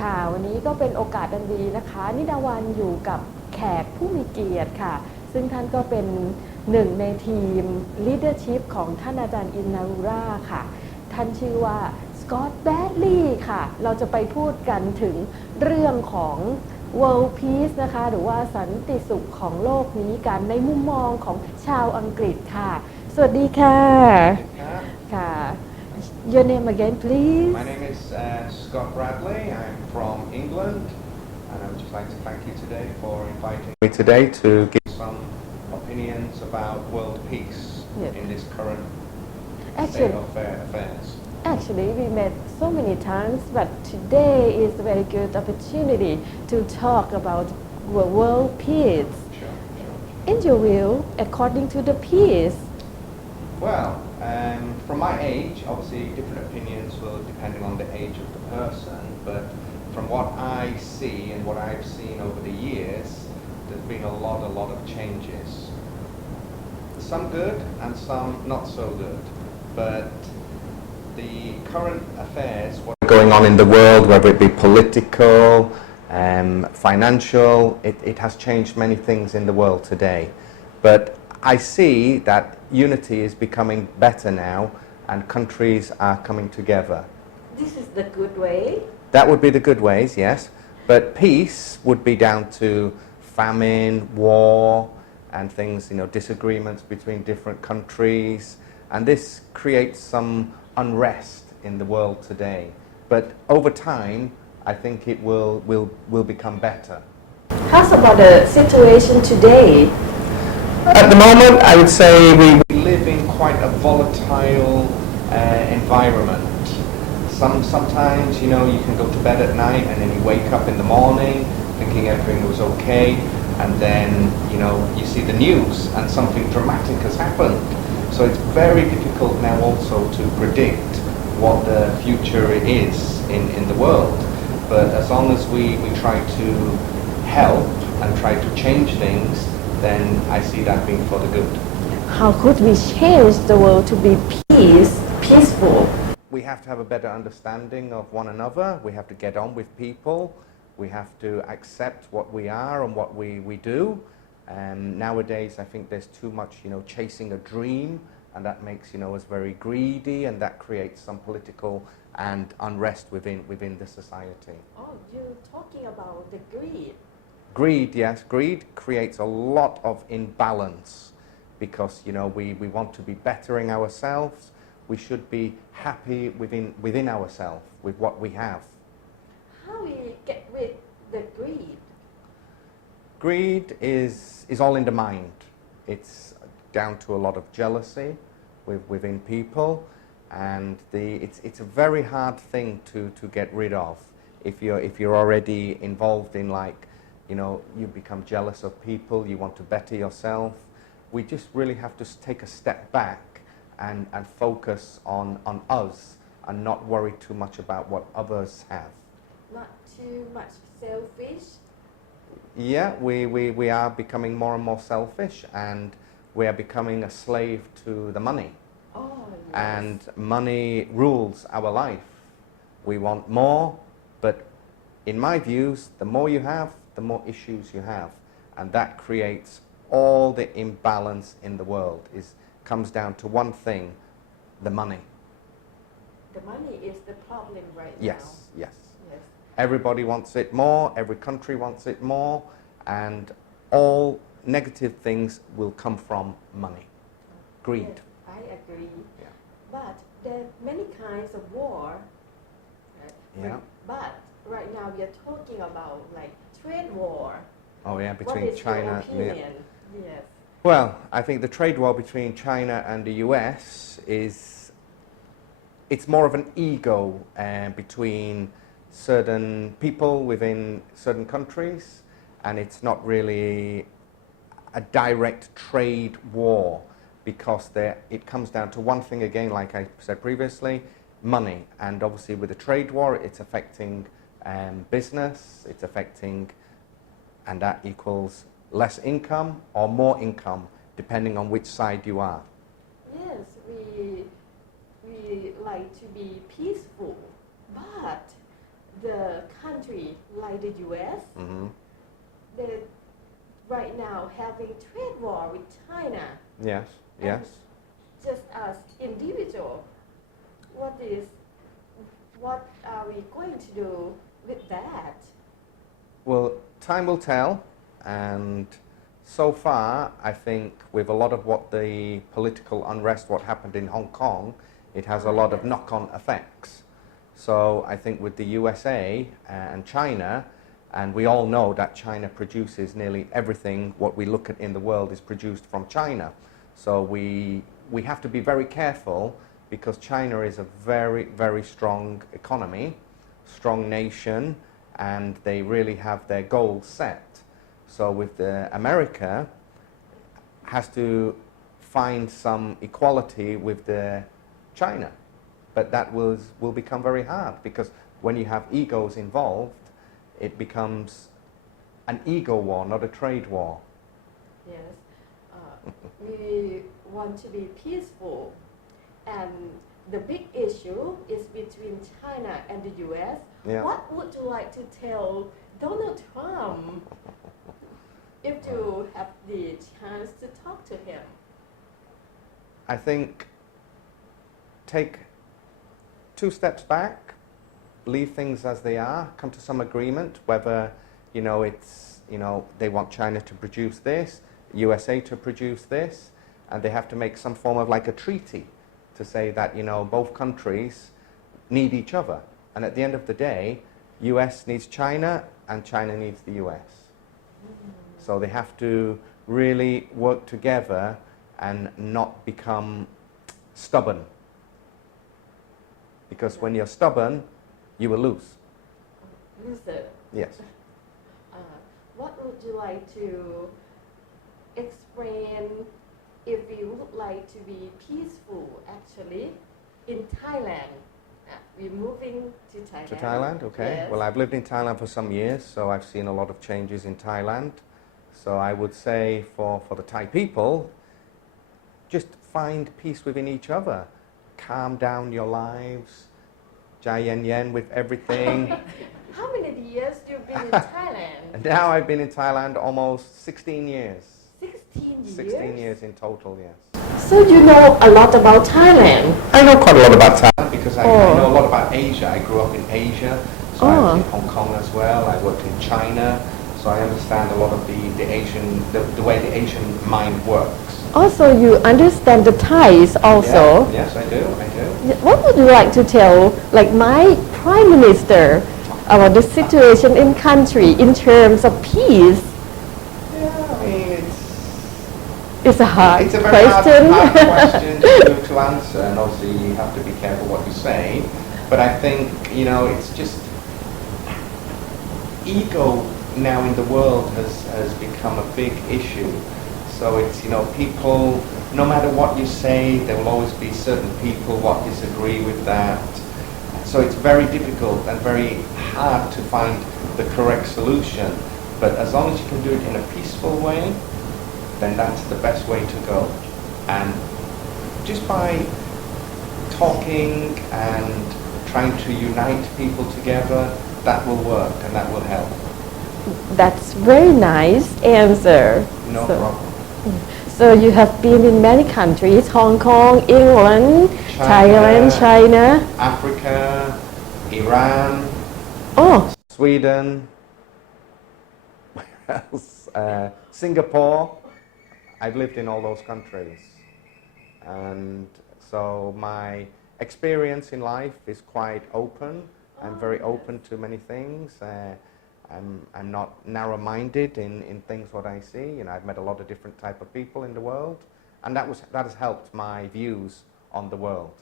ค่ะวันนี้ก็เป็นโอกาสอันดีนะคะนิดาวันอยู่กับแขกผู้มีเกียรติค่ะซึ่งท่านก็เป็นหนึ่งในทีม leadership ของท่านอาจารย์อินนารูราค่ะท่านชื่อว่าสกอตต์แบดลีย์ค่ะเราจะไปพูดกันถึงเรื่องของ World Peace นะคะหรือว่าสันติสุขของโลกนี้กันในมุมมองของชาวอังกฤษค่ะสวัสดีค่ะค่ะ Your name again please My name is Scott Bradley. I'm from England and I would just like to thank you today for inviting me today to give some opinions about world peace in this current state of affairs. Actually, we met so many times, but today is a very good opportunity to talk about world peace. Sure. In your view, according to the peace, Well, from my age, obviously different opinions will depending on the age of the person, but from what I see and what I've seen over the years, there's been a lot of changes. Some good and some not so good, but the current affairs, what are going on in the world, whether it be political, financial, it has changed many things in the world today. But I see that unity is becoming better now and countries are coming together. this is the good way. That would be the good ways, yes. But peace would be down to famine, war, and things, disagreements between different countries. And this creates some unrest in the world today. But over time, I think it will become better. How's about the situation today? At the moment, I would say we live in quite a volatile environment. Sometimes, you can go to bed at night and then you wake up in the morning thinking everything was okay, and then, you see the news and something dramatic has happened. So it's very difficult now also to predict what the future is in the world. But as long as we try to help and try to change things, then I see that being for the good. How could we change the world to be peaceful? We have to have a better understanding of one another. We have to get on with people. We have to accept what we are and what we do. Nowadays, I think there's too much, chasing a dream, and that makes, us very greedy, and that creates some political and unrest within the society. Oh, you're talking about the greed. Greed, yes. Greed creates a lot of imbalance because, we want to be bettering ourselves. We should be happy within ourselves with what we have. How we get rid the greed? Greed is all in the mind. It's down to a lot of jealousy within people, and it's a very hard thing to get rid of. If you're already involved in you become jealous of people, you want to better yourself. We just really have to take a step back and focus on us and not worry too much about what others have. Not too much selfish. Yeah, we are becoming more and more selfish, and we are becoming a slave to the money. Oh, yes. And money rules our life. We want more, but in my views, the more you have, the more issues you have, and that creates all the imbalance in the world. Comes down to one thing: the money. The money is the problem right Yes, now. yes. Yes. Everybody wants it more, every country wants it more, and all negative things will come from money. Greed. Yes, I agree. Yeah. But there are many kinds of war. Right? Yeah. But right now we are talking about trade war. Oh yeah, between what is China. Your opinion? Yes. Well, I think the trade war between China and the US it's more of an ego between certain people within certain countries, and it's not really a direct trade war because it comes down to one thing again, like I said previously, money. And obviously with the trade war, it's affecting business, it's affecting, and that equals less income or more income, depending on which side you are. Yes, we like to be peaceful, but the country like the U.S. They right now having trade war with China. Yes, yes. Just as individual, what are we going to do with that? Well, time will tell, and so far, I think with a lot of what the political unrest, what happened in Hong Kong, it has a lot of knock-on effects. So I think with the USA and China, and we all know that China produces nearly everything what we look at in the world is produced from China. So we have to be very careful because China is a very, very strong economy, strong nation, and they really have their goals set. So with America has to find some equality with China, but that will become very hard because when you have egos involved, it becomes an ego war, not a trade war. Yes, we want to be peaceful, and the big issue is between China and the U.S. Yeah. What would you like to tell Donald Trump if you have the chance to talk to him? I think take 2 steps back, leave things as they are, come to some agreement whether they want China to produce this, USA to produce this, and they have to make some form of like a treaty to say that both countries need each other, and at the end of the day, US needs China and China needs the US. So they have to really work together and not become stubborn. Because when you're stubborn, you will lose. Loser. Yes. What would you like to explain if we would like to be peaceful actually in Thailand? We're moving to Thailand. To Thailand, okay. Yes. Well, I've lived in Thailand for some years, so I've seen a lot of changes in Thailand. So I would say for the Thai people, just find peace within each other. Calm down your lives. Jai yen yen with everything. How many years you've been in Thailand? And now I've been in Thailand almost 16 years. 16 years? 16 years in total, yes. So you know a lot about Thailand? I know quite a lot about Thailand because I know a lot about Asia. I grew up in Asia, so I was in Hong Kong as well. I worked in China, so I understand a lot of the Asian, the way the Asian mind works. Also, you understand the Thais also. Yeah, yes, I do. What would you like to tell, like my Prime Minister, about the situation in country in terms of peace? Yeah, I mean, it's a hard it's a very question. hard question to answer, and obviously you have to be careful what you say. But I think, it's just ego now in the world has become a big issue. So it's, people, no matter what you say, there will always be certain people what disagree with that. So it's very difficult and very hard to find the correct solution. But as long as you can do it in a peaceful way, then that's the best way to go. And just by talking and trying to unite people together, that will work and that will help. That's very nice answer. No problem. So you have been in many countries, Hong Kong, England, Thailand, China, Africa, Iran, Sweden, where else? Singapore. I've lived in all those countries. And so my experience in life is quite open. I'm very open to many things. I'm not narrow-minded in things what I see. I've met a lot of different type of people in the world, and that has helped my views on the world.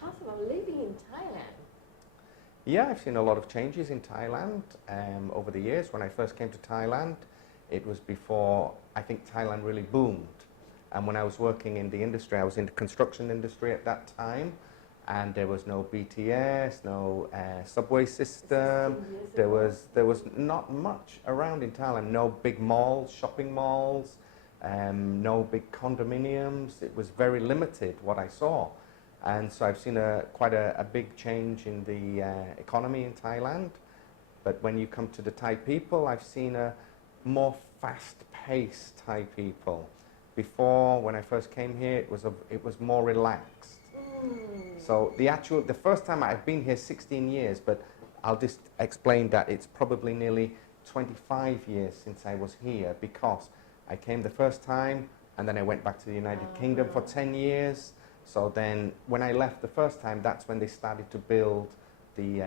How's about living in Thailand? Yeah, I've seen a lot of changes in Thailand over the years. When I first came to Thailand, it was before I think Thailand really boomed. And when I was working in the industry, I was in the construction industry at that time. And there was no BTS, no subway system. There was not much around in Thailand. No big malls, shopping malls, no big condominiums. It was very limited what I saw. And so I've seen quite a big change in the economy in Thailand. But when you come to the Thai people, I've seen a more fast-paced Thai people. Before, when I first came here, it was more relaxed. So the first time I've been here 16 years, but I'll just explain that it's probably nearly 25 years since I was here because I came the first time and then I went back to the United Kingdom for 10 years. So then when I left the first time, that's when they started to build the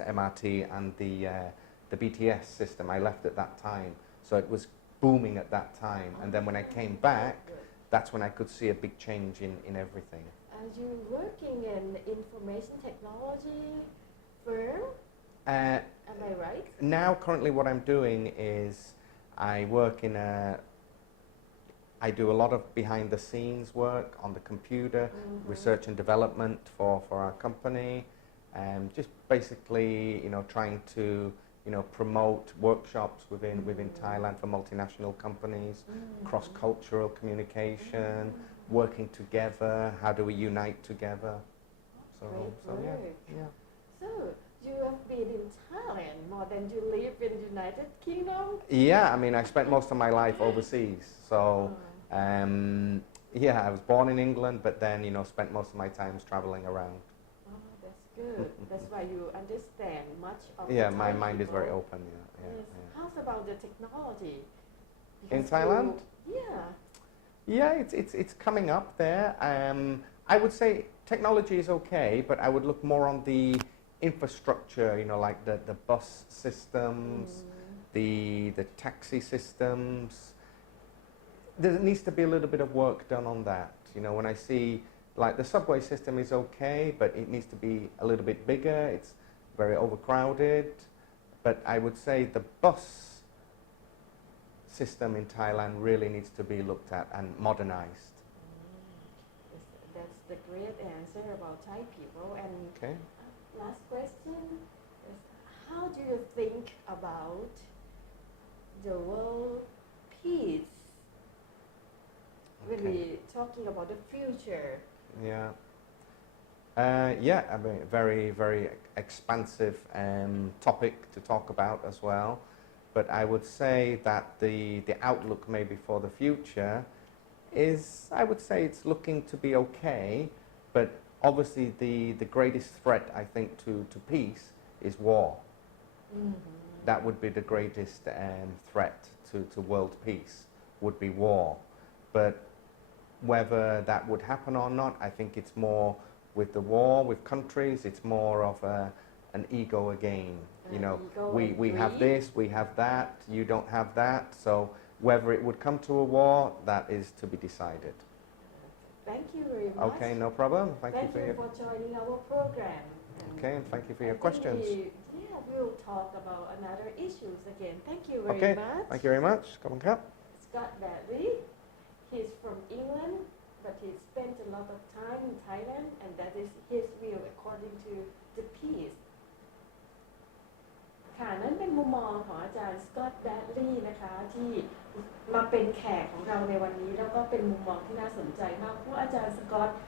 MRT and the BTS system. I left at that time. So it was booming at that time. And then when I came back, that's when I could see a big change in everything. Are you working in information technology firm? Am I right? Now, currently what I'm doing is I work I do a lot of behind the scenes work on the computer, research and development for our company, just basically, trying to, promote workshops within Thailand for multinational companies, cross-cultural communication, working together, how do we unite together? So yeah. So, you have been in Thailand more than you live in United Kingdom? Yeah, I mean, I spent most of my life overseas. So, I was born in England, but then, spent most of my time traveling around. Oh, that's good. That's why you understand much of Yeah, the my Thai mind is people. very open, Yes. How's about the technology? In Thailand? Yeah. It's coming up there. I would say technology is okay, but I would look more on the infrastructure, like the bus systems, the taxi systems. There needs to be a little bit of work done on that. When I see, like, the subway system is okay, but it needs to be a little bit bigger. It's very overcrowded. But I would say the bus system in Thailand really needs to be looked at and modernized. That's the great answer about Thai people. And Okay. last question is, how do you think about the world peace when we're talking about the future? Yeah. I mean, very, very expansive topic to talk about as well. But I would say that the outlook maybe for the future is, I would say it's looking to be okay, but obviously the greatest threat, I think, to peace is war. That would be the greatest threat to world peace, would be war. But whether that would happen or not, I think it's more with the war, with countries, it's more of an ego again. We have this, we have that, you don't have that. So whether it would come to a war, that is to be decided. Thank you very much. Okay, no problem. Thank you for joining our program. Okay, and thank you for your I think questions. we'll talk about another issues again. Thank you very Okay, much. thank you very much. Come on, Cap. Scott Bradley. He's from England, but he spent a lot of time in Thailand, and that is his view according to the peace. ค่ะนั่นเป็นมุมมองของอาจารย์สกอตต์แบดลีย์นะคะที่มาเป็นแขกของเราในวันนี้แล้วก็เป็นมุมมองที่น่าสนใจมากเพราะอาจารย์สกอตต์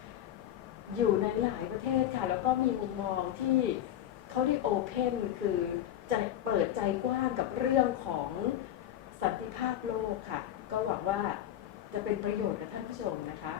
อยู่ในหลายประเทศค่ะแล้วก็มีมุมมองที่เขาเรียกโอเพนคือใจเปิดใจกว้างกับเรื่องของสันติภาพโลกค่ะก็หวังว่าจะเป็นประโยชน์กับท่านผู้ชมนะคะ